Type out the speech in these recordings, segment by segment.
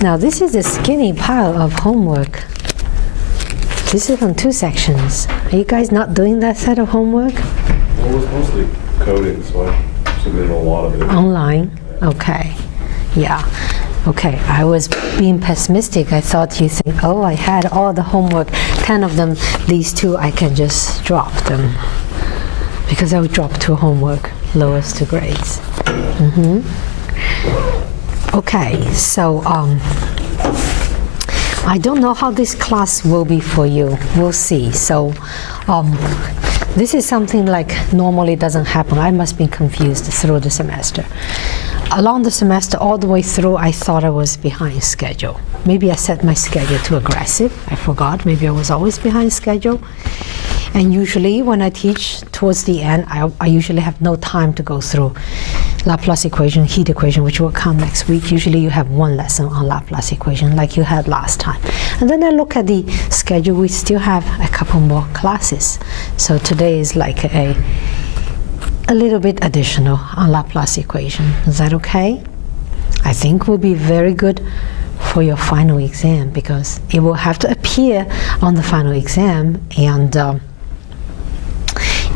Now this is a skinny pile of homework. This is on 2 sections. Are you guys not doing that set of homework? Well, it was mostly coding, so I submitted a lot of it. Online? Okay. Yeah. Okay, I was being pessimistic. I thought you think, oh, I had all the homework, 10 of them, these 2, I can just drop them. Because I would drop 2 homework, lowest 2 grades. Okay, so I don't know how this class will be for you. We'll see. So this is something like normally doesn't happen. I must be confused through the semester. Along the semester, all the way through, I thought I was behind schedule. Maybe I set my schedule too aggressive. I forgot. Maybe I was always behind schedule. And usually when I teach towards the end, I usually have no time to go through Laplace equation, heat equation, which will come next week. Usually you have 1 lesson on Laplace equation like you had last time. And then I look at the schedule. We still have a couple more classes. So today is like a little bit additional on Laplace equation. Is that okay? I think will be very good for your final exam because it will have to appear on the final exam. And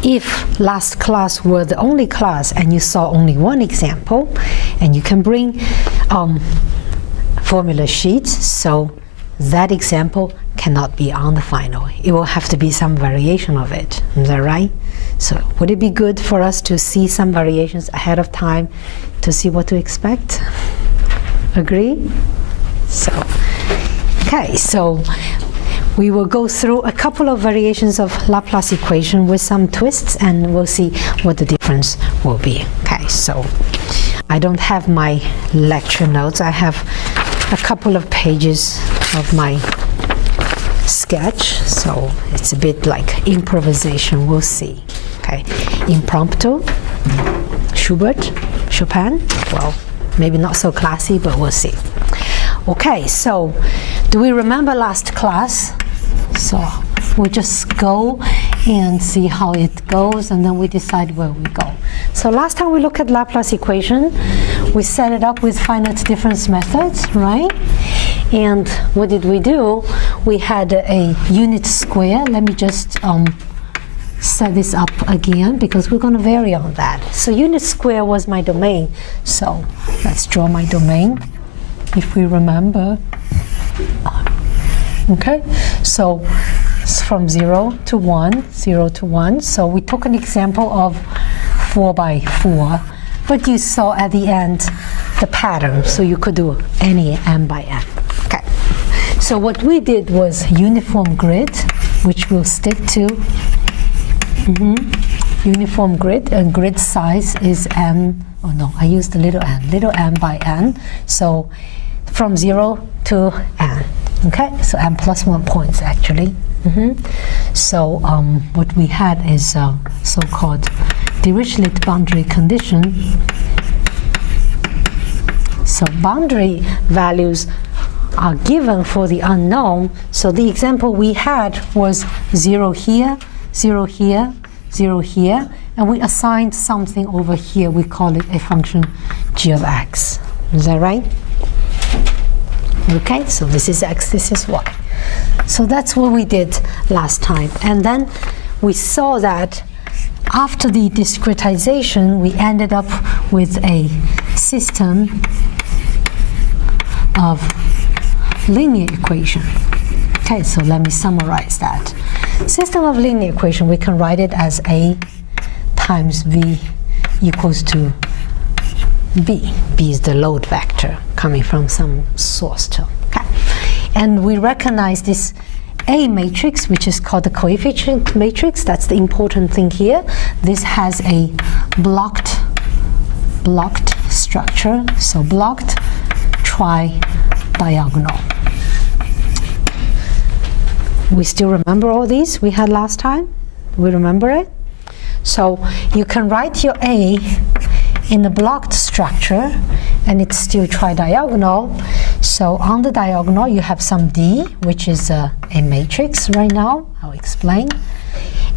if last class were the only class and you saw only 1 example, and you can bring formula sheets, so that example cannot be on the final. It will have to be some variation of it. Is that right? So would it be good for us to see some variations ahead of time to see what to expect? Agree? So, okay, so we will go through a couple of variations of Laplace equation with some twists, and we'll see what the difference will be. Okay, so I don't have my lecture notes. I have a couple of pages of my sketch, so it's a bit like improvisation. We'll see. Okay, impromptu, Schubert, Chopin. Well, maybe not so classy, but we'll see. Okay, so do we remember last class? So we'll just go and see how it goes, and then we decide where we go. So last time we looked at Laplace equation, we set it up with finite difference methods, right? And what did we do? We had a unit square. Let me just set this up again because we're going to vary on that. So unit square was my domain. So let's draw my domain, if we remember. Okay, so it's from 0 to 1, 0 to 1. So we took an example of 4 by 4, but you saw at the end the pattern, so you could do any m by n. Okay, so what we did was uniform grid, which we'll stick to. Uniform grid, and grid size is m, oh no, I used the little m by n, so from 0 to n. Okay, so m plus 1 points actually. So what we had is so-called Dirichlet boundary condition. So boundary values are given for the unknown. So the example we had was 0 here, 0 here, 0 here, and we assigned something over here. We call it a function g of x. Is that right? Okay, so this is x, this is y. So that's what we did last time. And then we saw that after the discretization, we ended up with a system of linear equation. Okay, so let me summarize that. System of linear equation, we can write it as A times V equals to B. B is the load vector coming from some source term. Okay. And we recognize this A matrix, which is called the coefficient matrix. That's the important thing here. This has a blocked structure. So blocked tri-diagonal. We still remember all these we had last time? We remember it? So you can write your A in a blocked structure, and it's still tri-diagonal. So on the diagonal, you have some D, which is a matrix right now. I'll explain.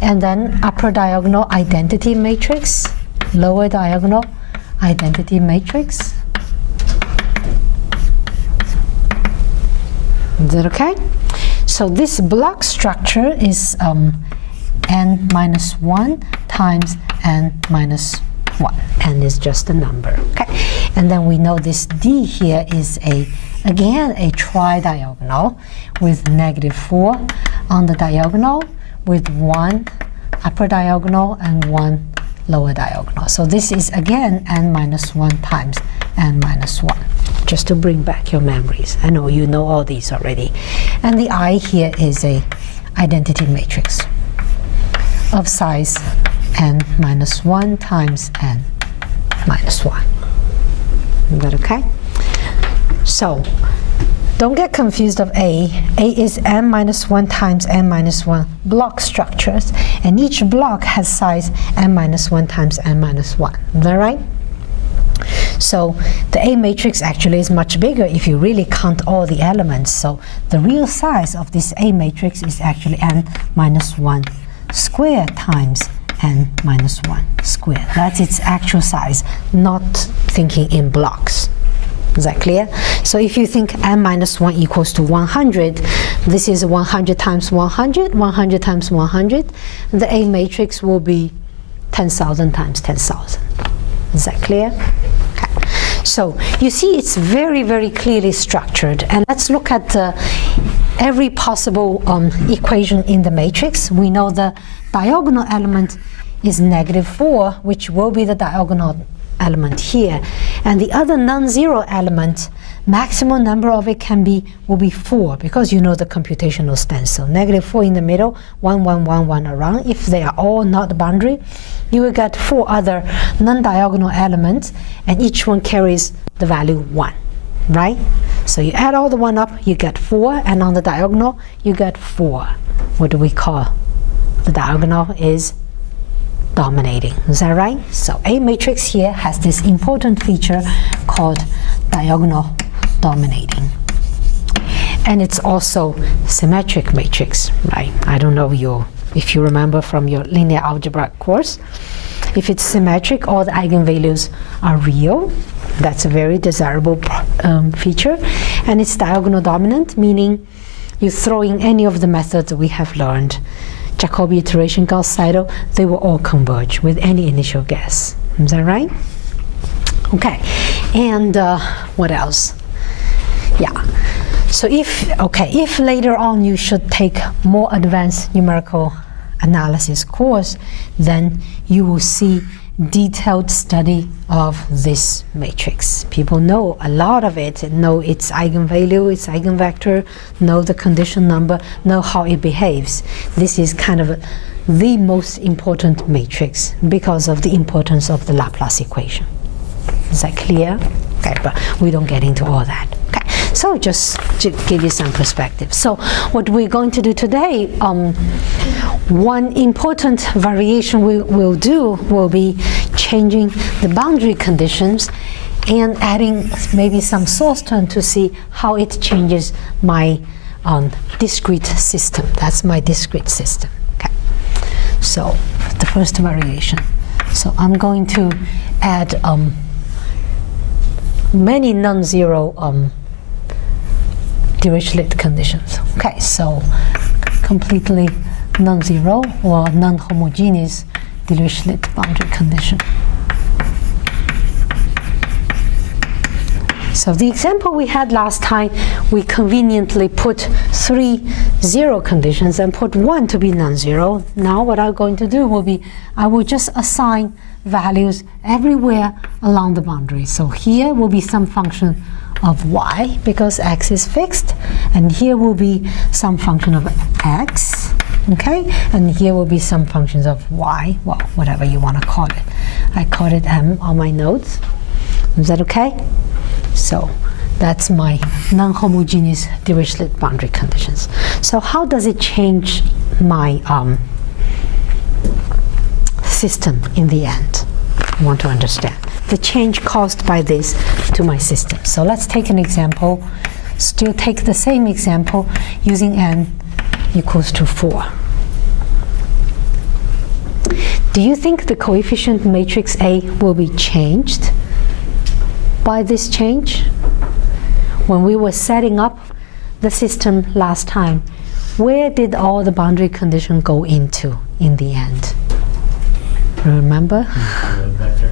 And then upper diagonal identity matrix, lower diagonal identity matrix. Is that okay? So this block structure is n minus 1 times n minus 1. N is just a number, okay? And then we know this D here is again a tridiagonal with -4 on the diagonal, with 1 upper diagonal and 1 lower diagonal. So this is again n minus 1 times n minus 1, just to bring back your memories. I know you know all these already. And the I here is a identity matrix of size n minus 1 times n minus 1. Is that okay? So don't get confused of A. A is n minus 1 times n minus 1 block structures, and each block has size n minus 1 times n minus 1. Is that right? So the A matrix actually is much bigger if you really count all the elements. So the real size of this A matrix is actually n minus 1 squared times n minus 1 squared. That's its actual size, not thinking in blocks. Is that clear? So if you think n minus 1 equals to 100, this is 100 times 100, 100 times 100. The A matrix will be 10,000 times 10,000. Is that clear? Okay. So you see it's very, very clearly structured. And let's look at every possible equation in the matrix. We know the diagonal element is -4, which will be the diagonal element here, and the other non-zero element, maximum number of it will be 4, because you know the computational stencil. -4 in the middle, 1, 1, 1, 1 around. If they are all not boundary, you will get 4 other non-diagonal elements, and each one carries the value 1, right? So you add all the 1 up, you get 4, and on the diagonal you get 4. What do we call the diagonal? Is dominating. Is that right? So A matrix here has this important feature called diagonal dominating. And it's also symmetric matrix, right? I don't know if you remember from your linear algebra course. If it's symmetric, all the eigenvalues are real. That's a very desirable feature. And it's diagonal dominant, meaning you throw in any of the methods we have learned, Jacobi iteration, Gauss-Seidel, they will all converge with any initial guess. Is that right? Okay, and what else? Yeah, so if later on you should take more advanced numerical analysis course, then you will see detailed study of this matrix. People know a lot of it, know its eigenvalue, its eigenvector, know the condition number, know how it behaves. This is kind of the most important matrix because of the importance of the Laplace equation. Is that clear? Okay, but we don't get into all that. Okay, so just to give you some perspective. So what we're going to do today, one important variation we will do will be changing the boundary conditions and adding maybe some source term to see how it changes my discrete system. That's my discrete system. Okay, so the first variation. So I'm going to add many non-zero Dirichlet conditions. Okay, so completely non-zero or non-homogeneous Dirichlet boundary condition. So the example we had last time, we conveniently put 3 zero conditions and put 1 to be non-zero. Now what I'm going to do will be, I will just assign values everywhere along the boundary. So here will be some function of y because x is fixed, and here will be some function of x, okay, and here will be some functions of y, well, whatever you want to call it. I call it m on my notes. Is that okay? So that's my non-homogeneous Dirichlet boundary conditions. So how does it change my system in the end? I want to understand the change caused by this to my system. So let's take an example. Still take the same example using n equals to 4. Do you think the coefficient matrix A will be changed by this change? When we were setting up the system last time, where did all the boundary conditions go into in the end? Remember? Vector.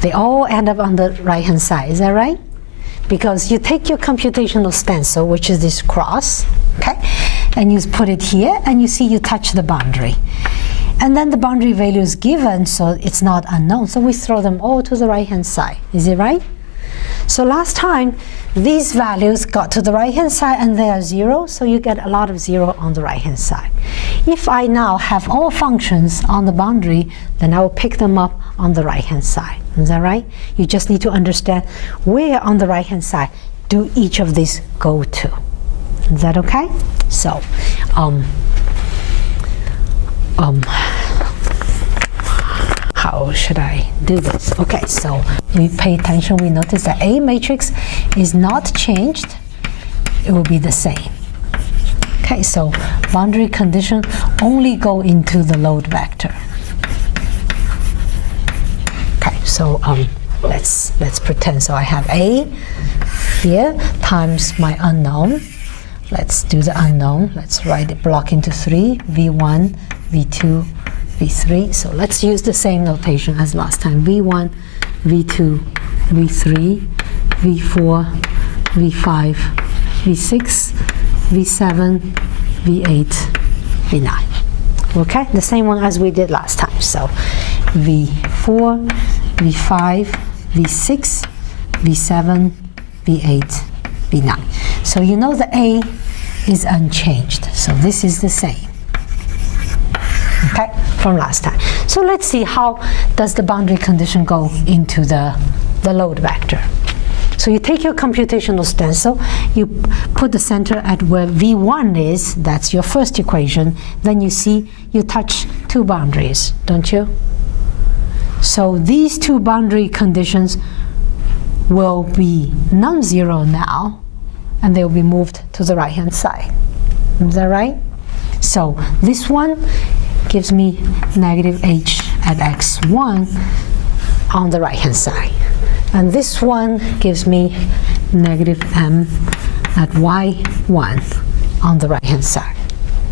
They all end up on the right-hand side, is that right? Because you take your computational stencil, which is this cross, okay, and you put it here, and you see you touch the boundary. And then the boundary value is given, so it's not unknown. So we throw them all to the right-hand side. Is it right? So last time, these values got to the right-hand side, and they are 0, so you get a lot of 0 on the right-hand side. If I now have all functions on the boundary, then I will pick them up on the right-hand side. Is that right? You just need to understand where on the right-hand side do each of these go to. Is that okay? So, how should I do this? Okay, so we pay attention. We notice that A matrix is not changed. It will be the same. Okay, so boundary condition only go into the load vector. Okay, so let's pretend. So I have A here times my unknown. Let's do the unknown. Let's write it block into 3, V1, V2, V3. So let's use the same notation as last time. V1, V2, V3, V4, V5, V6, V7, V8, V9. Okay, the same one as we did last time. So V4, V5, V6, V7, V8, V9. So you know the A is unchanged. So this is the same. Okay, from last time. So let's see how does the boundary condition go into the load vector. So you take your computational stencil, you put the center at where V1 is, that's your first equation, then you see you touch two boundaries, don't you? So these two boundary conditions will be non-zero now, and they will be moved to the right-hand side. Is that right? So this one gives me negative h at x1 on the right-hand side. And this one gives me negative m at y1 on the right-hand side.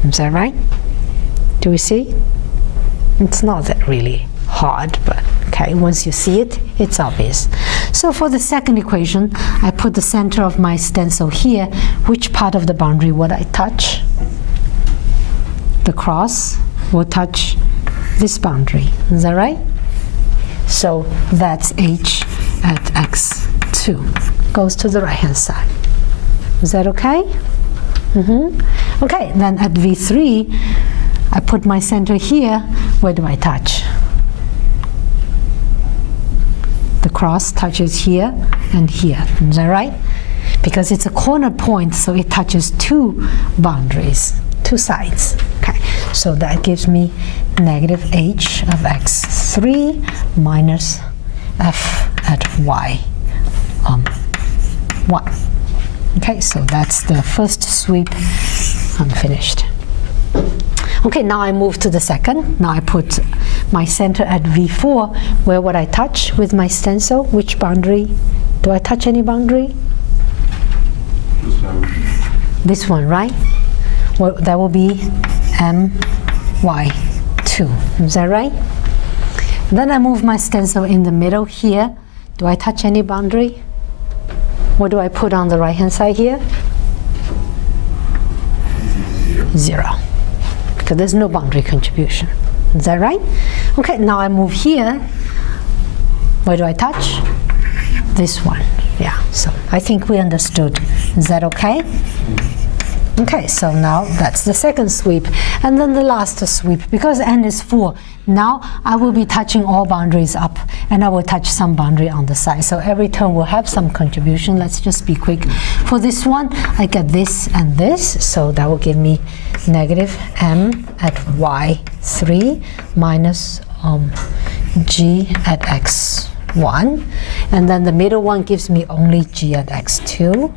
Is that right? Do we see? It's not that really hard, but okay, once you see it, it's obvious. So for the second equation, I put the center of my stencil here. Which part of the boundary would I touch? The cross will touch this boundary. Is that right? So that's h at x2. Goes to the right-hand side. Is that okay? Okay, then at v3, I put my center here. Where do I touch? The cross touches here and here. Is that right? Because it's a corner point, so it touches two boundaries, two sides. Okay, so that gives me negative h of x3 minus f at y 1. Okay, so that's the first sweep. I'm finished. Okay, now I move to the second. Now I put my center at V4. Where would I touch with my stencil? Which boundary? Do I touch any boundary? This one, right? Well, that will be my2. Is that right? Then I move my stencil in the middle here. Do I touch any boundary? What do I put on the right-hand side here? 0. Because there's no boundary contribution. Is that right? Okay, now I move here. Where do I touch? This one. Yeah, so I think we understood. Is that okay? Okay, so now that's the second sweep. And then the last sweep, because n is 4, now I will be touching all boundaries up, and I will touch some boundary on the side. So every term will have some contribution. Let's just be quick. For this one, I get this and this, so that will give me negative m at y3 minus g at x1. And then the middle one gives me only g at x2.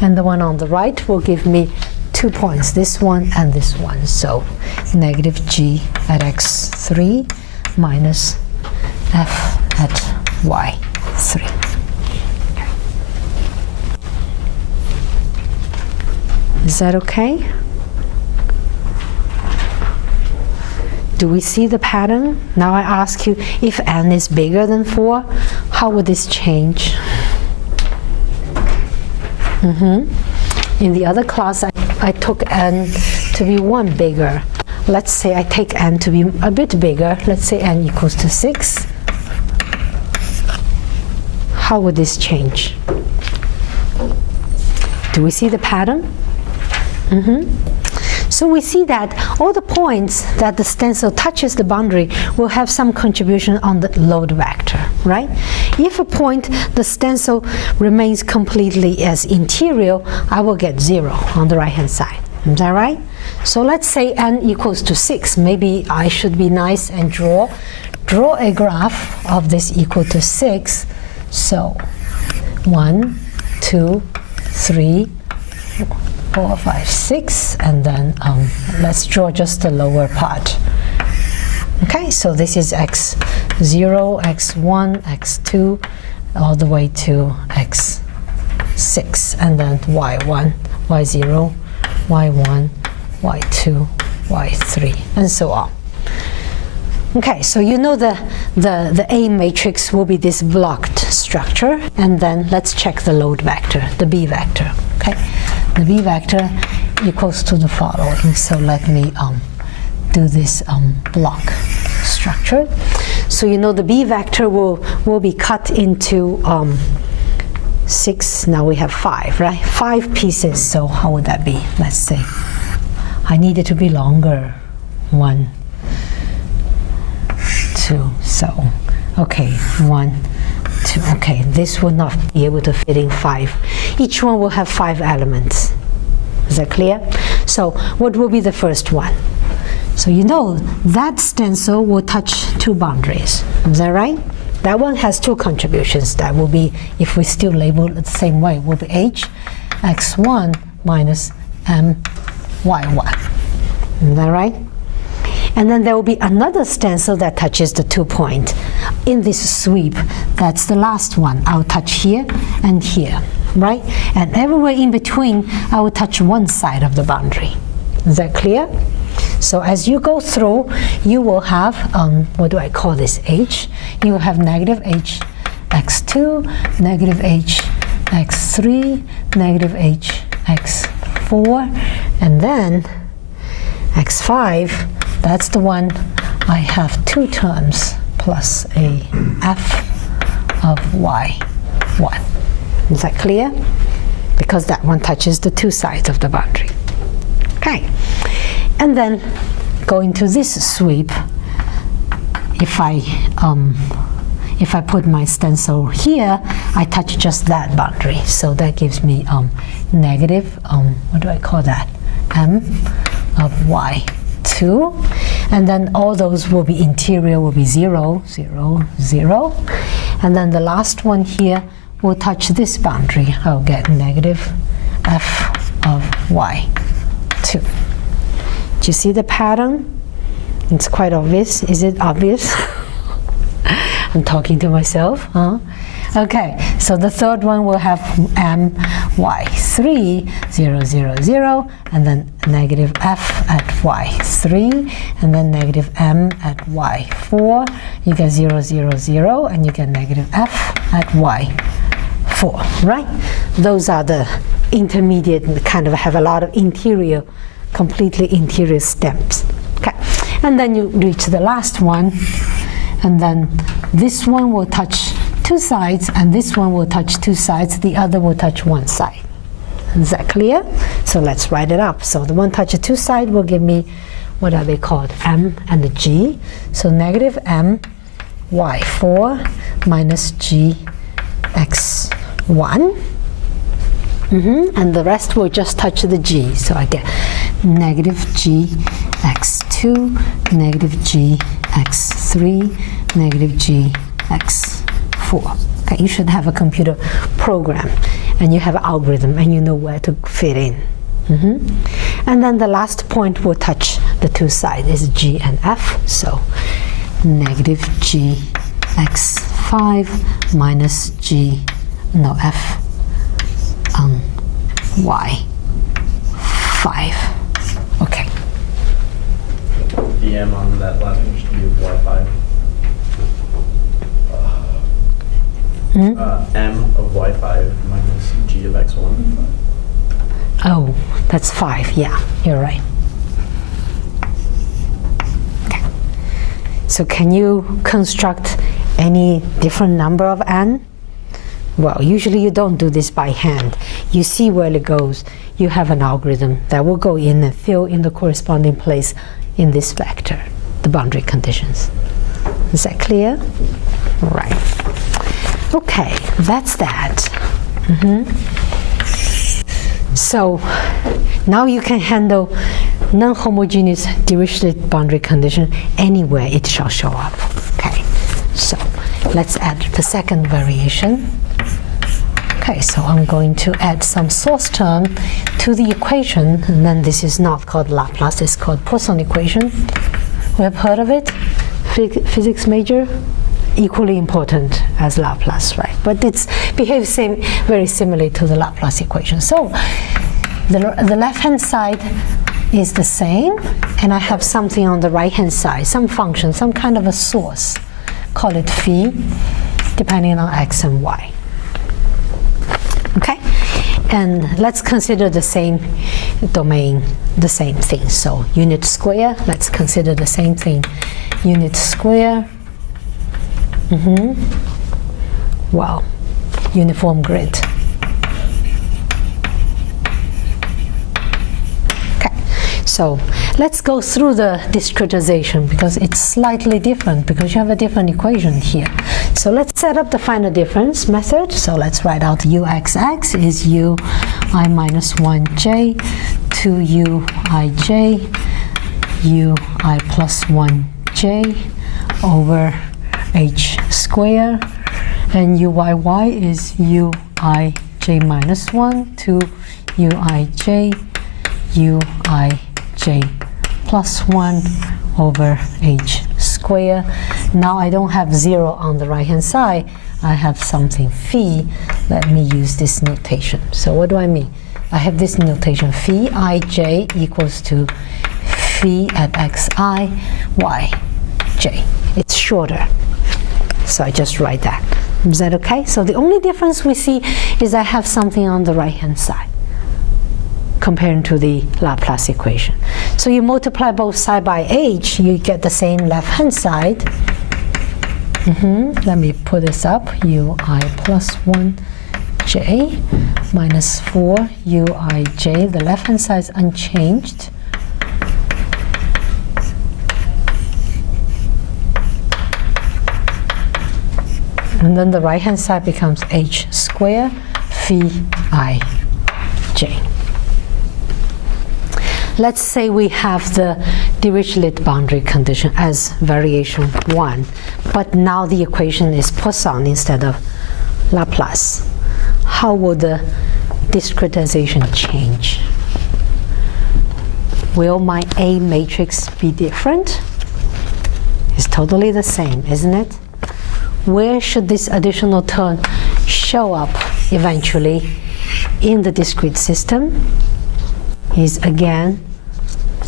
And the one on the right will give me 2 points, this one and this one. So negative g at x3 minus f at y3. Is that okay? Do we see the pattern? Now I ask you, if n is bigger than 4, how would this change? In the other class, I took n to be 1 bigger. Let's say I take n to be a bit bigger. Let's say n equals to 6. How would this change? Do we see the pattern? So we see that all the points that the stencil touches the boundary will have some contribution on the load vector, right? If a point, the stencil remains completely as interior, I will get 0 on the right-hand side. Is that right? So let's say n equals to 6. Maybe I should be nice and draw a graph of this equal to 6. So 1, 2, 3, 4, 5, 6, and then let's draw just the lower part. Okay, so this is x0, x1, x2, all the way to x6, and then y1, y0, y1, y2, y3, and so on. Okay, so you know the A matrix will be this blocked structure, and then let's check the load vector, the B vector. Okay, the B vector equals to the following. So let me do this block structure. So you know the B vector will be cut into 6. Now we have 5, right? 5 pieces. So how would that be? Let's say I need it to be longer. 1, 2. So okay, 1, 2. Okay, this will not be able to fit in 5. Each one will have 5 elements. Is that clear? So what will be the first one? So you know that stencil will touch 2 boundaries. Is that right? That one has 2 contributions. That will be, if we still label it the same way, will be h x1 minus m y1. Is that right? And then there will be another stencil that touches the 2 points. In this sweep, that's the last one. I'll touch here and here, right? And everywhere in between, I will touch one side of the boundary. Is that clear? So as you go through, you will have, what do I call this, h? You will have negative h x2, negative h x3, negative h x4, and then x5, that's the one I have 2 terms plus a f of y1. Is that clear? Because that one touches the 2 sides of the boundary. Okay. And then going to this sweep, if I put my stencil here, I touch just that boundary. So that gives me negative, what do I call that? M of y2. And then all those will be interior, will be 0, 0, 0. And then the last one here will touch this boundary. I'll get negative f of y2. Do you see the pattern? It's quite obvious. Is it obvious? I'm talking to myself, huh? Okay, so the third one will have m y3, 0, 0, 0, and then negative f at y3, and then negative m at y4. You get 0, 0, 0, and you get negative f at y4, right? Those are the intermediate, kind of have a lot of interior, completely interior steps. Okay, and then you reach the last one, and then this one will touch 2 sides, and this one will touch 2 sides, the other will touch 1 side. Is that clear? So let's write it up. So the one touching 2 sides will give me, what are they called? M and the G. So negative M y4 minus G x1. And the rest will just touch the G. So I get negative G x2, negative G x3, negative G x4. Okay, you should have a computer program, and you have an algorithm, and you know where to fit in. And then the last point will touch the 2 sides, is G and F. So negative G x5 minus G, no, F y4. 5. Okay. DM on that last one should be y5. M of y5 minus g of x1. Oh, that's 5. Yeah, you're right. Okay. So can you construct any different number of n? Well, usually you don't do this by hand. You see where it goes. You have an algorithm that will go in and fill in the corresponding place in this vector, the boundary conditions. Is that clear? All right. Okay, that's that. So now you can handle non-homogeneous Dirichlet boundary condition anywhere it shall show up. Okay, so let's add the second variation. Okay, so I'm going to add some source term to the equation, and then this is not called Laplace, it's called Poisson equation. We have heard of it? Physics major? Equally important as Laplace, right? But it behaves very similarly to the Laplace equation. So the left-hand side is the same, and I have something on the right-hand side, some function, some kind of a source. Call it phi, depending on x and y. Okay? And let's consider the same domain, the same thing. So unit square, let's consider the same thing. Unit square. Well, uniform grid. Okay, so let's go through the discretization because it's slightly different because you have a different equation here. So let's set up the final difference method. So let's write out uxx is ui minus 1j to uij ui plus 1j over h square, and uyy is uij minus 1 to uij uij plus 1 over h square. Now I don't have 0 on the right hand side, I have something phi. Let me use this notation. So what do I mean? I have this notation phi ij equals to phi at xi yj. It's shorter. So I just write that. Is that okay? So the only difference we see is I have something on the right-hand side comparing to the Laplace equation. So you multiply both sides by h, you get the same left-hand side. Let me put this up. ui plus 1j minus 4 uij. The left-hand side is unchanged. And then the right-hand side becomes h squared phi ij. Let's say we have the Dirichlet boundary condition as variation 1, but now the equation is Poisson instead of Laplace. How will the discretization change? Will my A matrix be different? It's totally the same, isn't it? Where should this additional term show up eventually in the discrete system? Is again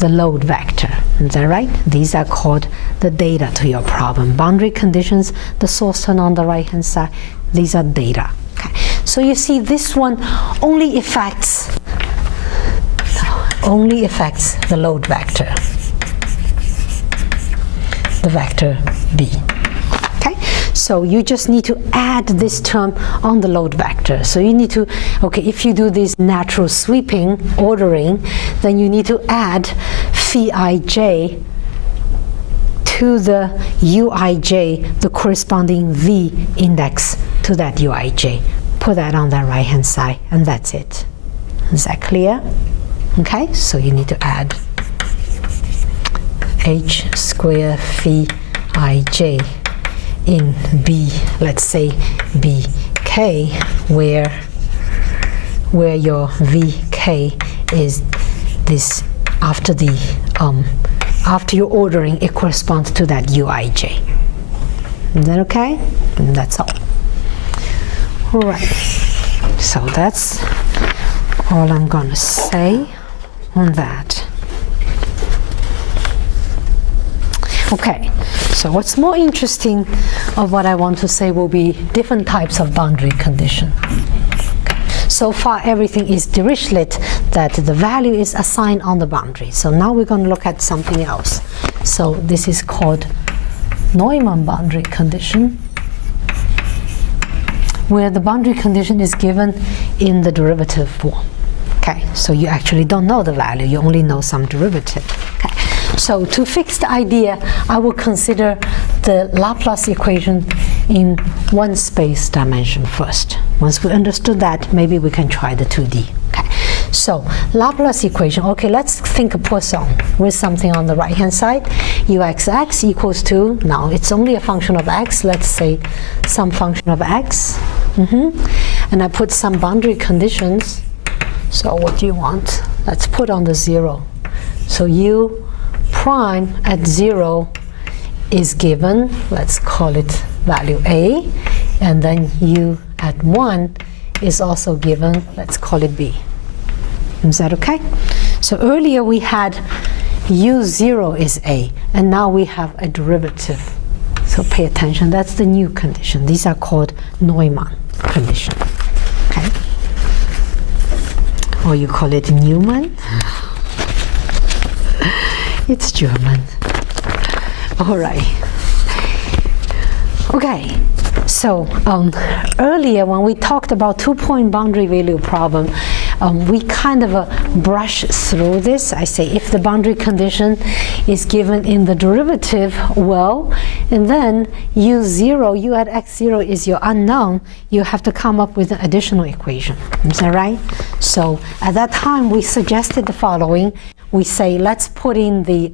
the load vector. Is that right? These are called the data to your problem. Boundary conditions, the source term on the right hand side, these are data. Okay. So you see this one only affects the load vector, the vector B. So you just need to add this term on the load vector. So you need to, okay, if you do this natural sweeping ordering, then you need to add phi ij to the uij, the corresponding v index to that uij. Put that on the right hand side, and that's it. Is that clear? Okay, so you need to add h squared phi ij in B, let's say BK, where your VK is this after your ordering, it corresponds to that uij. Is that okay? And that's all. All right. So that's all I'm gonna say. on that. Okay, so what's more interesting of what I want to say will be different types of boundary condition. So far everything is Dirichlet, that the value is assigned on the boundary. So now we're going to look at something else. So this is called Neumann boundary condition, where the boundary condition is given in the derivative form. Okay, so you actually don't know the value, you only know some derivative. Okay. So to fix the idea, I will consider the Laplace equation in one space dimension first. Once we understood that, maybe we can try the 2D. Okay. So Laplace equation, okay, let's think of Poisson with something on the right hand side. Uxx equals to, now it's only a function of x, let's say some function of x. And I put some boundary conditions. So what do you want? Let's put on the 0. So u prime at 0 is given, let's call it value a, and then u at 1 is also given, let's call it b. Is that okay? So earlier we had u0 is a, and now we have a derivative. So pay attention, that's the new condition. These are called Neumann condition. Okay? Or you call it Neumann. It's German. All right. Okay. So earlier when we talked about two-point boundary value problem, we kind of brush through this. I say if the boundary condition is given in the derivative, well, and then u0, u at x0 is your unknown, you have to come up with an additional equation. Is that right? So at that time we suggested the following. We say let's put in the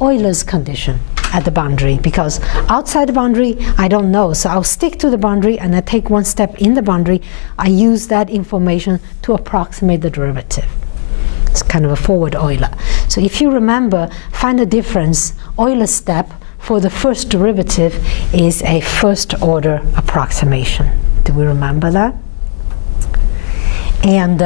Euler's condition at the boundary, because outside the boundary I don't know, so I'll stick to the boundary and I take one step in the boundary. I use that information to approximate the derivative. It's kind of a forward Euler. So if you remember, find the difference, Euler step for the first derivative is a first order approximation. Do we remember that? And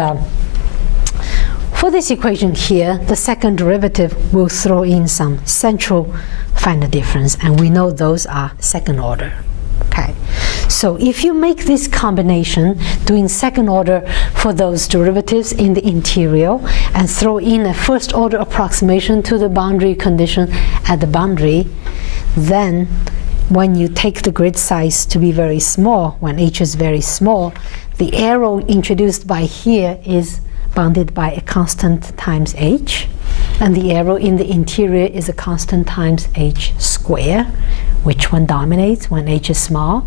for this equation here, the second derivative will throw in some central final difference, and we know those are second order. Okay, so if you make this combination, doing second order for those derivatives in the interior, and throw in a first order approximation to the boundary condition at the boundary, then when you take the grid size to be very small, when h is very small, the arrow introduced by here is bounded by a constant times h, and the arrow in the interior is a constant times h square. Which one dominates when h is small?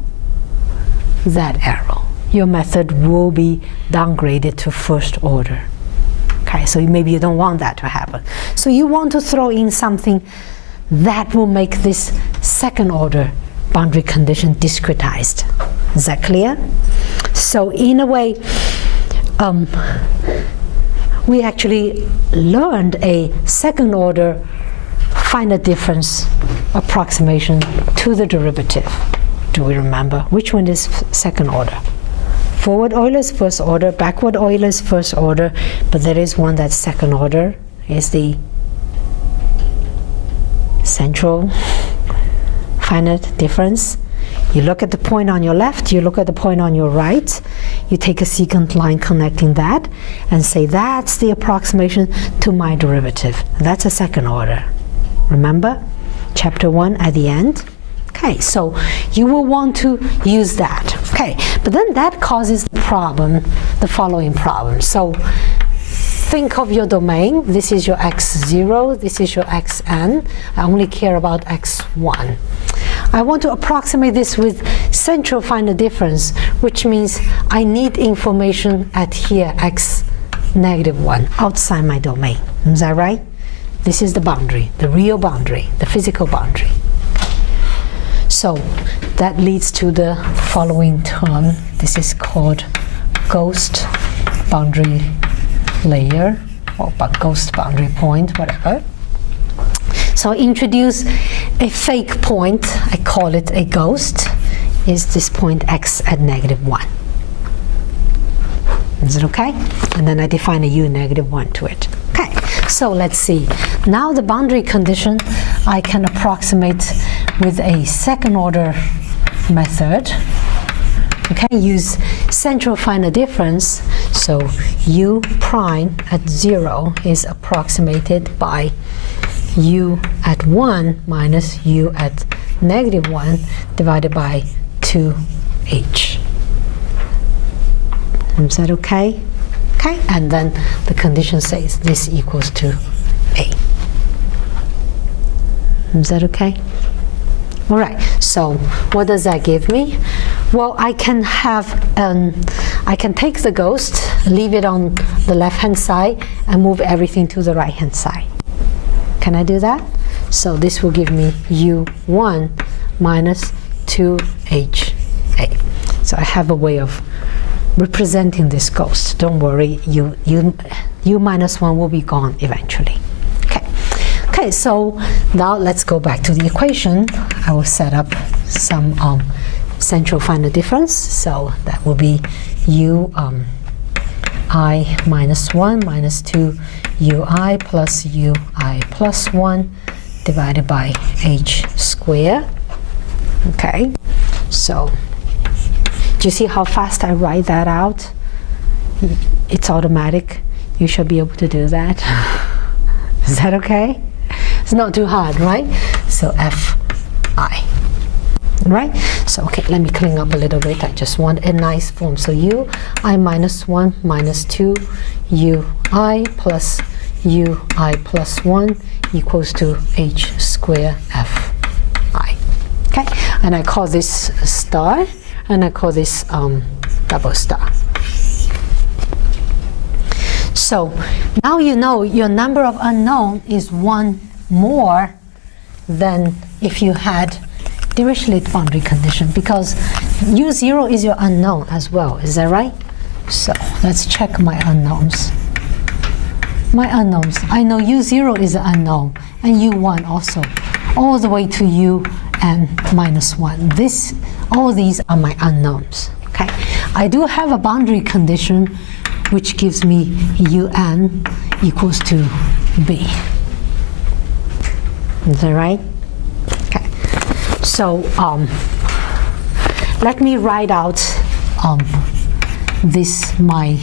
That arrow. Your method will be downgraded to first order. Okay, so maybe you don't want that to happen. So you want to throw in something that will make this second order boundary condition discretized. Is that clear? So in a way, we actually learned a second order final difference approximation to the derivative. Do we remember? Which one is second order? Forward Euler's first order, backward Euler's first order, but there is one that's second order, is the central finite difference. You look at the point on your left, you look at the point on your right, you take a secant line connecting that and say that's the approximation to my derivative. That's a second order. Remember? Chapter 1 at the end. Okay, so you will want to use that. Okay, but then that causes the problem, the following problem. So think of your domain. This is your x0, this is your xn. I only care about x1. I want to approximate this with central final difference, which means I need information at here, x -1, outside my domain. Is that right? This is the boundary, the real boundary, the physical boundary. So that leads to the following term. This is called ghost boundary layer, or ghost boundary point, whatever. So I introduce a fake point, I call it a ghost, is this point x at -1. Is it okay? And then I define a u -1 to it. Okay, So let's see. Now the boundary condition I can approximate with a second order method. Okay, use central final difference. So u prime at 0 is approximated by u at 1 minus u at negative 1 divided by 2h. Is that okay? Okay, and then the condition says this equals to A. Is that okay? All right, so what does that give me? Well, I can take the ghost, leave it on the left-hand side, and move everything to the right-hand side. Can I do that? So this will give me u1 minus 2ha. So I have a way of representing this ghost. Don't worry, u minus 1 will be gone eventually. Okay, so now let's go back to the equation. I will set up some central final difference. So that will be I minus 1 minus 2 ui plus ui plus 1 divided by h squared. Okay, so do you see how fast I write that out? It's automatic. You should be able to do that. Is that okay? It's not too hard, right? So fi, right? So okay, let me clean up a little bit. I just want a nice form. So ui minus 1 minus 2 ui plus ui plus 1 equals to h squared fi. Okay, and I call this star, and I call this double star. So now you know your number of unknown is 1 more than if you had Dirichlet boundary condition, because u0 is your unknown as well. Is that right? So let's check my unknowns. My unknowns, I know u0 is an unknown, and u1 also, all the way to u and minus 1. All these are my unknowns. Okay, I do have a boundary condition which gives me un equals to b. Is that right? Okay. So let me write out this my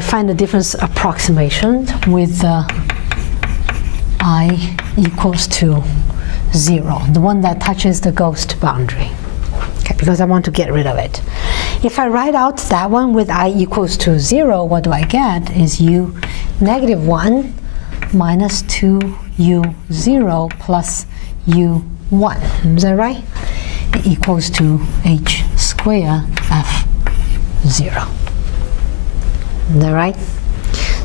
final difference approximation with I equals to 0, the one that touches the ghost boundary. Okay, because I want to get rid of it. If I write out that one with I equals to 0, what do I get is u negative 1 minus 2u0 plus u1. Is that right? It equals to h squared f0. Is that right?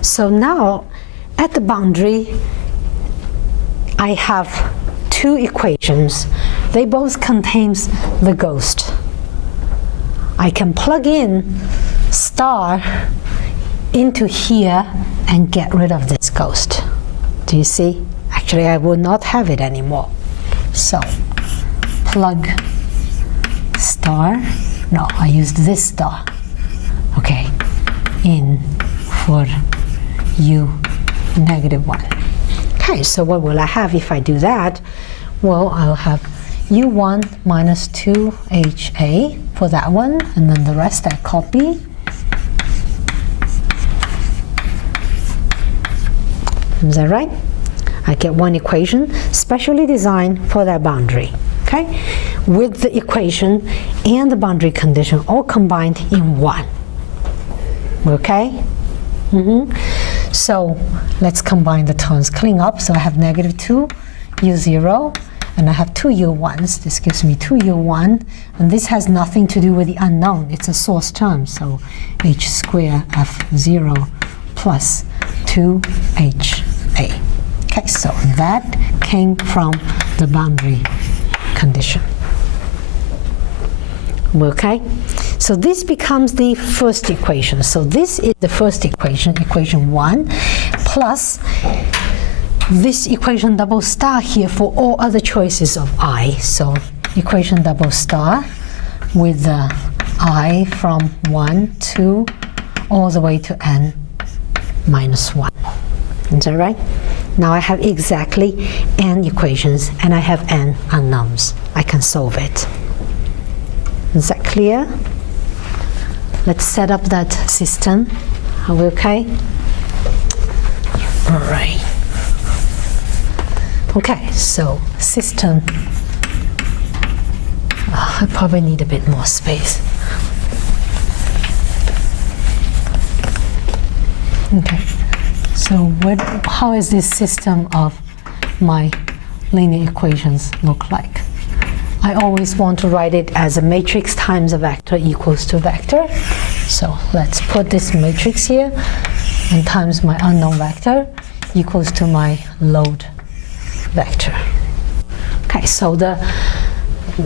So now at the boundary, I have two equations. They both contain the ghost. I can plug in star into here and get rid of this ghost. Do you see? Actually, I will not have it anymore. So plug star, no, I used this star, okay, in for u negative 1. Okay, so what will I have if I do that? Well, I'll have u1 minus 2ha for that one, and then the rest I copy. Is that right? I get one equation specially designed for that boundary, okay? With the equation and the boundary condition all combined in one, okay? So let's combine the terms, clean up. So I have negative 2 u0, and I have 2 u1s. This gives me 2 u1, and this has nothing to do with the unknown. It's a source term, so h squared f0 plus 2ha. Okay, so that came from the boundary condition. Okay, so this becomes the first equation. So this is the first equation, equation 1, plus this equation double star here for all other choices of I. So equation double star with the I from 1, 2, all the way to n minus 1. Is that right? Now I have exactly n equations and I have n unknowns. I can solve it. Is that clear? Let's set up that system. Are we okay? All right. Okay, so system. I probably need a bit more space. Okay, so how is this system of my linear equations look like? I always want to write it as a matrix times a vector equals to vector. So let's put this matrix here and times my unknown vector equals to my load vector. Okay, so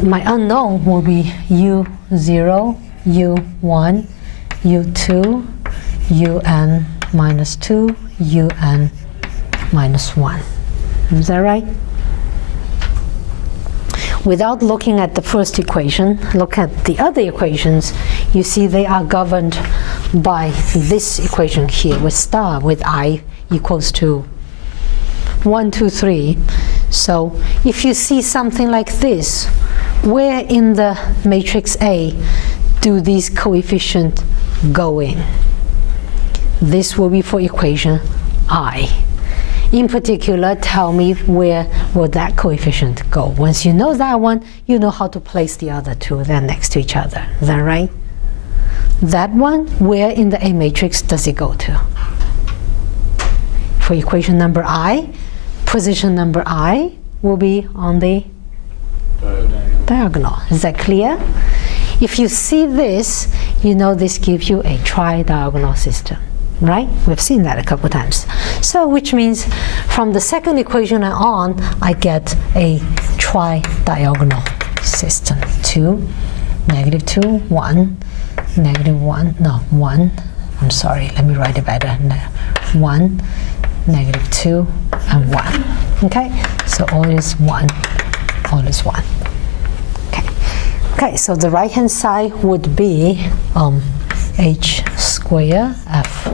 my unknown will be u0, u1, u2, un minus 2, un minus 1. Is that right? Without looking at the first equation, look at the other equations, you see they are governed by this equation here with star, with I equals to 1, 2, 3. So if you see something like this, where in the matrix A do these coefficients go in? This will be for equation I. In particular, tell me where will that coefficient go. Once you know that one, you know how to place the other two. They're next to each other. Is that right? That one, where in the A matrix does it go to? For equation number I, position number I will be on the diagonal. Is that clear? If you see this, you know this gives you a tri-diagonal system. Right? We've seen that a couple times. So which means from the second equation on, I get a tri-diagonal system. 2, negative 2, 1, negative 1, no, 1. I'm sorry, let me write it better. 1, negative 2, and 1. Okay? So all is 1, all is 1. Okay. Okay, so the right-hand side would be h square f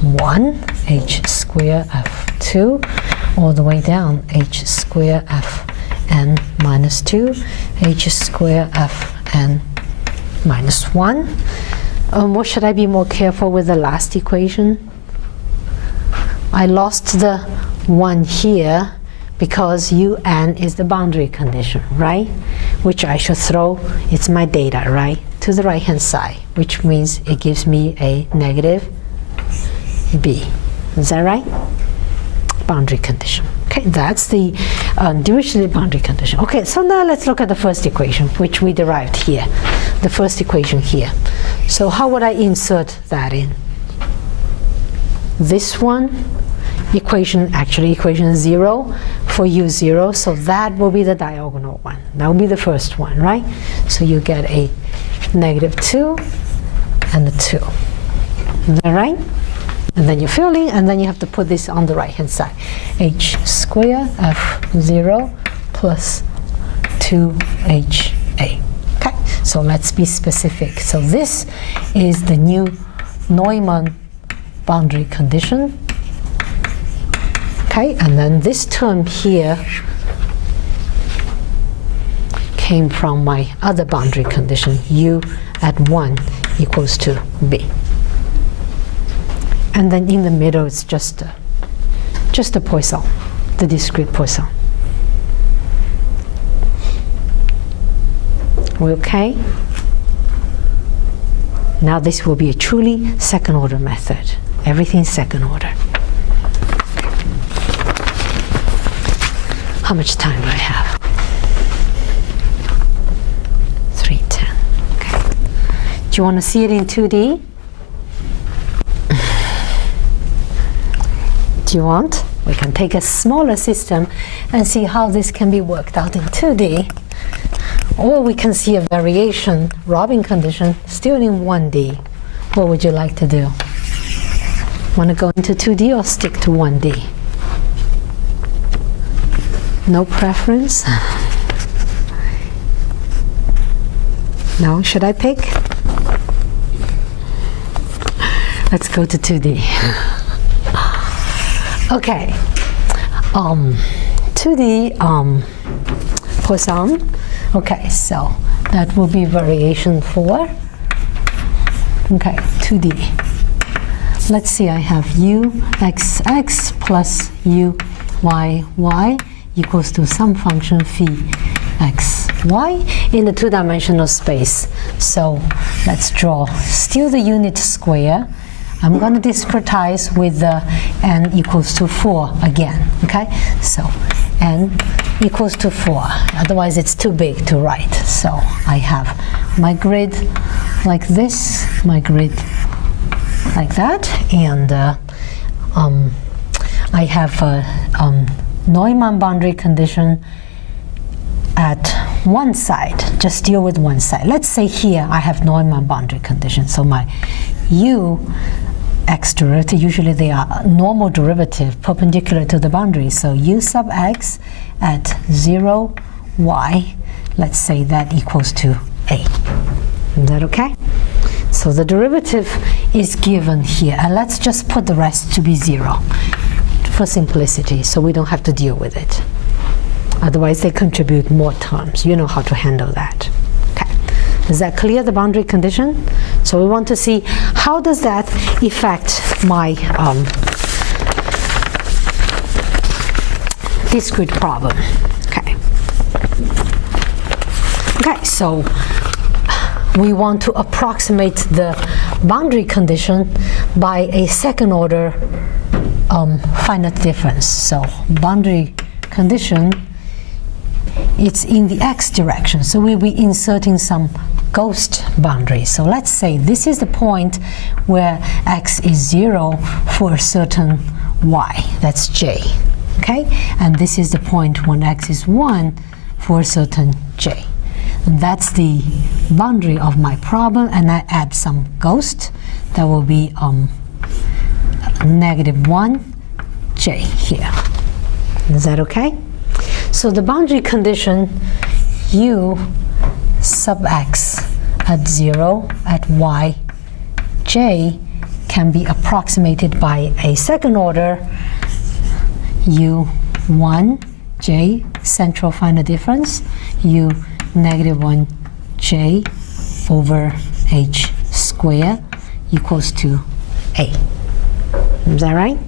1, h square f2, all the way down h square f n minus 2, h square f n minus 1. What should I be more careful with the last equation? I lost the 1 here because un is the boundary condition, right? Which I should throw, it's my data, right? To the right hand side, which means it gives me a negative b. Is that right? Boundary condition. Okay, that's the Dirichlet boundary condition. Okay, so now let's look at the first equation, which we derived here. The first equation here. So how would I insert that in? This one, equation 0 for u0, so that will be the diagonal one. That will be the first one, right? So you get a negative 2 and a 2. Is that right? And then you're filling, and then you have to put this on the right hand side. h square f0 plus 2ha. Okay, so let's be specific. So this is the new Neumann boundary condition. Okay, and then this term here came from my other boundary condition, u at 1 equals to b. And then in the middle, it's just a Poisson, the discrete Poisson. Okay? Now this will be a truly second order method. Everything's second order. How much time do I have? 3:10. Okay. Do you want to see it in 2D? Do you want? We can take a smaller system and see how this can be worked out in 2D. Or we can see a variation, Robin condition, still in 1D. What would you like to do? Want to go into 2D or stick to 1D? No preference? No? Should I pick? Let's go to 2D. Okay. To the Poisson. Okay, so that will be variation 4. Okay, 2D. Let's see, I have uxx plus uyy equals to some function phi xy in the two-dimensional space. So let's draw still the unit square. I'm going to discretize with the n equals to 4 again, okay? So n equals to 4, otherwise it's too big to write. So I have my grid like this, my grid like that, and I have a Neumann boundary condition at one side. Just deal with one side. Let's say here I have Neumann boundary condition. So my u x derivative, usually they are normal derivative perpendicular to the boundary. So u sub x at 0, y, let's say that equals to a. Is that okay? So the derivative is given here, and let's just put the rest to be 0 for simplicity, so we don't have to deal with it. Otherwise, they contribute more terms. You know how to handle that. Okay. Is that clear, the boundary condition? So we want to see how does that affect my discrete problem. Okay. Okay, so we want to approximate the boundary condition by a second order finite difference. So boundary condition, it's in the x direction. So we'll be inserting some ghost boundary. So let's say this is the point where x is 0 for a certain y. That's j. Okay? And this is the point when x is 1 for a certain j. And that's the boundary of my problem, and I add some ghost. That will be -1 j here. Is that okay? So the boundary condition u sub x at 0 at y j can be approximated by a second order u1 j central finite difference u -1 j over h square equals to a. Is that right?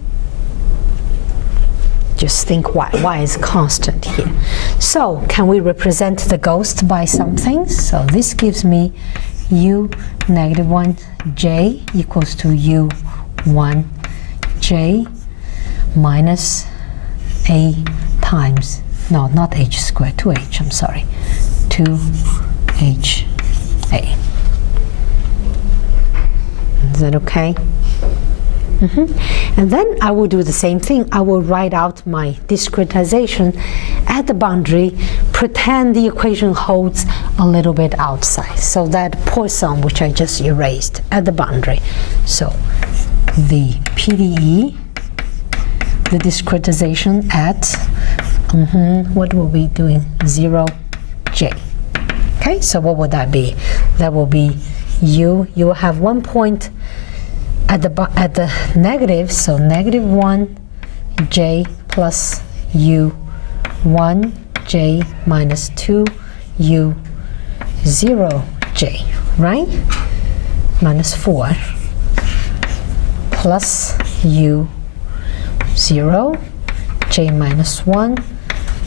Just think y is constant here. So can we represent the ghost by something? So this gives me u -1 j equals to u1 j minus a times, no, not h squared, 2h, I'm sorry, 2ha. Is that okay? And then I will do the same thing. I will write out my discretization at the boundary, pretend the equation holds a little bit outside. So that Poisson, which I just erased, at the boundary. So the PDE, the discretization at, what will we doing? 0j. Okay, so what would that be? That will be you will have 1 point at the negative, so -1 j plus u1 j minus 2 u 0 j, right? Minus 4 plus u 0 j minus 1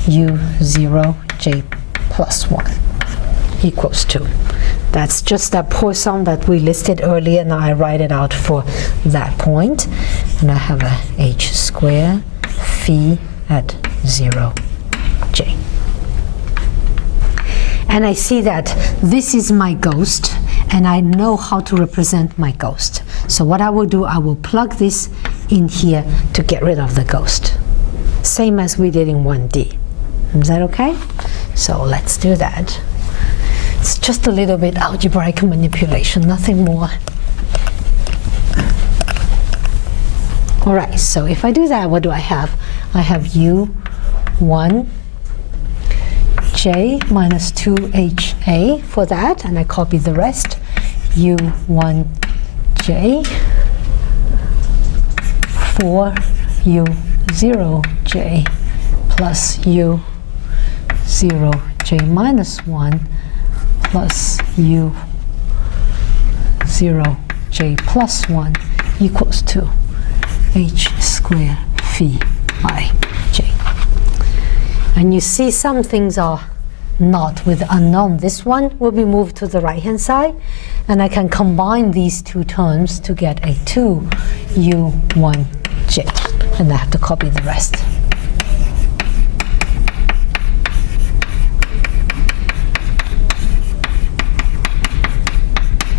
u 0 j plus 1 equals 2. That's just that Poisson that we listed earlier, and I write it out for that point. And I have a h square phi at 0j. And I see that this is my ghost, and I know how to represent my ghost. So what I will do, I will plug this in here to get rid of the ghost. Same as we did in 1D. Is that okay? So let's do that. It's just a little bit algebraic manipulation, nothing more. All right, so if I do that, what do I have? I have u1 j minus 2ha for that, and I copy the rest. u1 j for u 0j plus u 0j minus 1 plus u 0j plus 1 equals to h squared phi I j. And you see some things are not with unknown. This one will be moved to the right-hand side, and I can combine these two terms to get a 2u1j, and I have to copy the rest.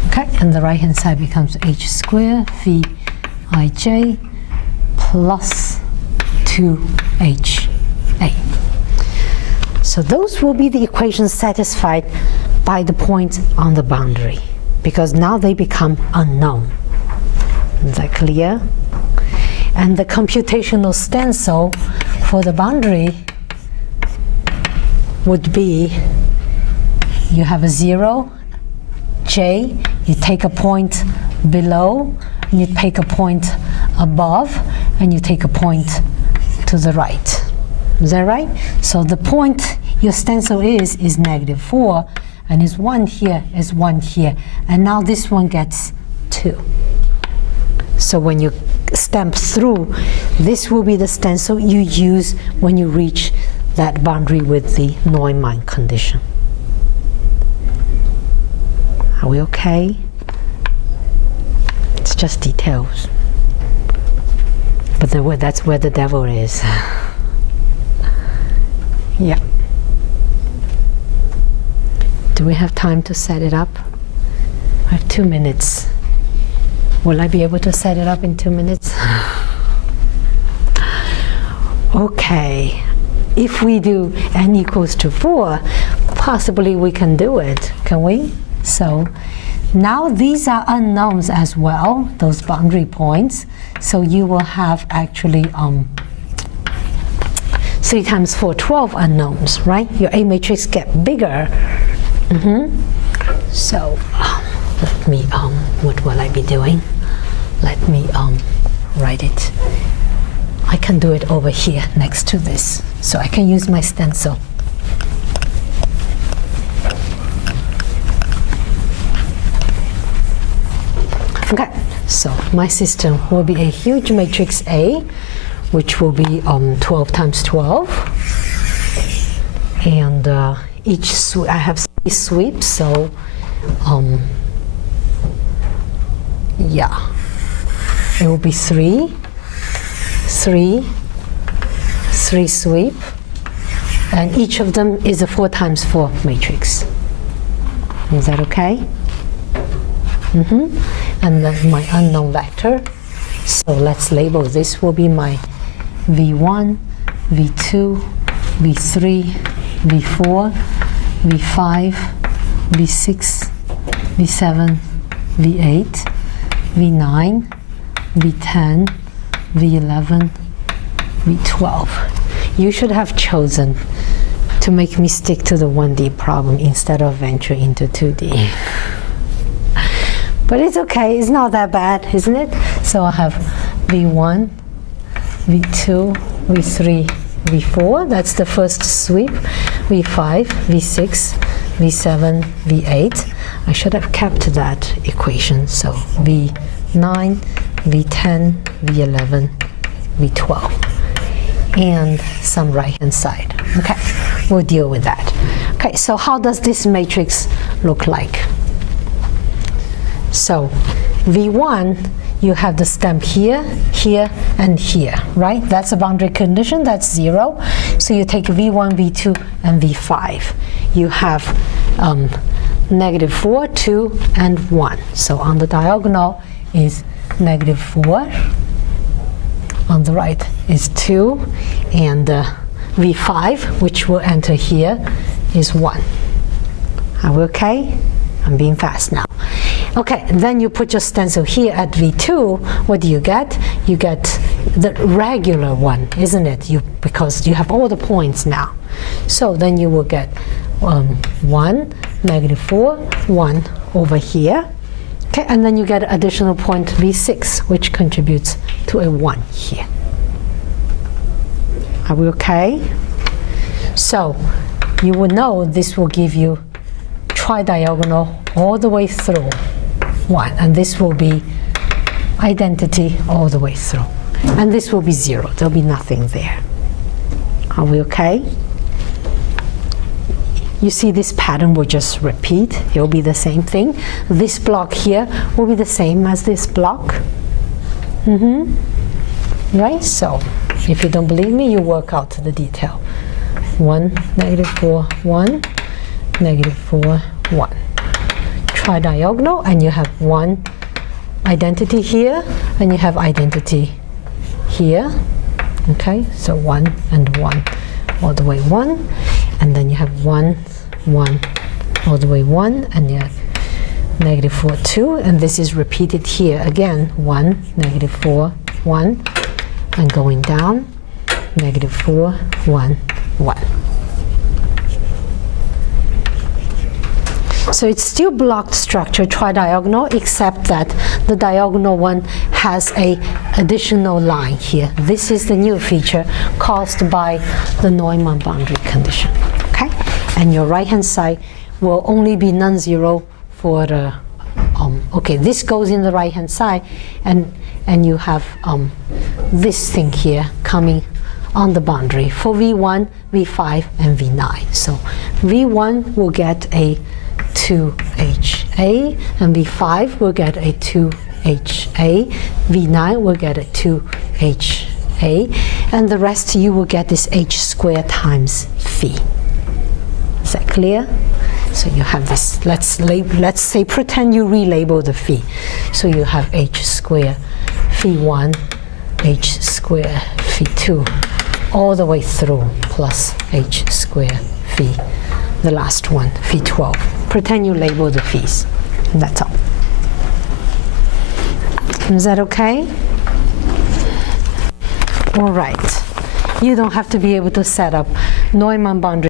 Okay, and the right-hand side becomes h squared phi ij plus 2ha. So those will be the equations satisfied by the points on the boundary, because now they become unknown. Is that clear? And the computational stencil for the boundary would be, you have a 0, j, you take a point below, and you take a point above, and you take a point to the right. Is that right? So the point your stencil is -4, and is 1 here, is 1 here, and now this one gets 2. So when you stamp through, this will be the stencil you use when you reach that boundary with the Neumann condition. Are we okay? It's just details. But that's where the devil is. Yeah. Do we have time to set it up? I have 2 minutes. Will I be able to set it up in 2 minutes? Okay. If we do n equals to 4, possibly we can do it, can we? So now these are unknowns as well, those boundary points. So you will have actually 3 times 4, 12 unknowns, right? Your A matrix get bigger. So let me, what will I be doing? Let me write it. I can do it over here next to this. So I can use my stencil. Okay, so my system will be a huge matrix A, which will be 12 times 12. And I have 3 sweeps, so yeah, it will be 3, 3, 3 sweep, and each of them is a 4 times 4 matrix. Is that okay? And then my unknown vector. So let's label this will be my V1, V2, V3, V4, V5, V6, V7, V8, V9, V10, V11, V12. You should have chosen to make me stick to the 1D problem instead of venture into 2D. But it's okay, it's not that bad, isn't it? So I have V1, V2, V3, V4, that's the first sweep, V5, V6, V7, V8. I should have kept that equation, so V9, V10, V11, V12, and some right-hand side. Okay, we'll deal with that. Okay, so how does this matrix look like? So V1, you have the stamp here, here, and here, right? That's a boundary condition, that's 0. So you take V1, V2, and V5. You have -4, 2, and 1. So on the diagonal is -4. On the right is 2, and V5, which will enter here, is 1. Are we okay? I'm being fast now. Okay, and then you put your stencil here at V2. What do you get? You get the regular one, isn't it? Because you have all the points now. So then you will get 1, -4, 1 over here. Okay, and then you get an additional point V6, which contributes to a 1 here. Are we okay? So you will know this will give you tridiagonal all the way through 1, and this will be identity all the way through. And this will be 0. There'll be nothing there. Are we okay? You see this pattern will just repeat. It will be the same thing. This block here will be the same as this block. Right? So if you don't believe me, you work out the detail. 1, -4, 1, -4, 1. Tridiagonal, and you have 1 identity here, and you have identity here. Okay, so 1 and 1 all the way 1, and then you have 1, 1 all the way 1, and you have -4, 2, and this is repeated here again. 1, -4, 1, and going down, -4, 1, 1. So it's still blocked structure, tridiagonal, except that the diagonal one has a additional line here. This is the new feature caused by the Neumann boundary condition. Okay, and your right-hand side will only be non-zero for the. Okay, this goes in the right-hand side, and you have this thing here coming on the boundary for V1, V5, and V9. So V1 will get a 2HA, and V5 will get a 2HA, V9 will get a 2HA, and the rest you will get this H squared times phi. Is that clear? So you have this, let's say pretend you relabel the phi. So you have H squared phi1, H squared phi2, all the way through, plus H squared phi, the last one, phi12. Pretend you label the phis. That's all. Is that okay? All right. You don't have to be able to set up Neumann boundary